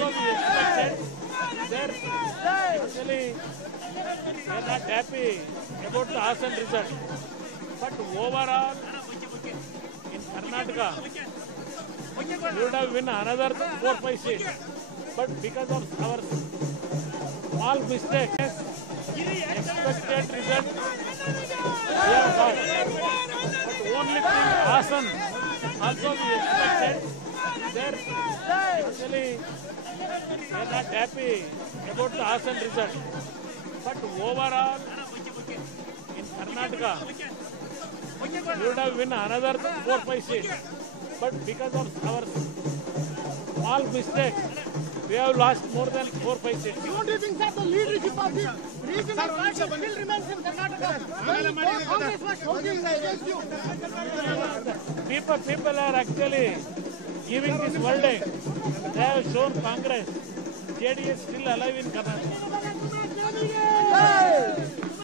Also, we expected they're actually not happy about the Hassan result. But overall, in Karnataka, we would have won another 4-5 seats. But because of our small mistakes, expected result we have got. But only thing Hassan, also we expected they're actually not happy about the Hassan result. But overall, in Karnataka, we would have won another 4-5 seats. But because of our small mistakes, we have lost more than 4-5 seats. Don't you think that the leadership of the regional party still remains in Karnataka? Congress was shouting against you. People are actually giving this verdict. They have shown Congress, JDS still alive in Karnataka.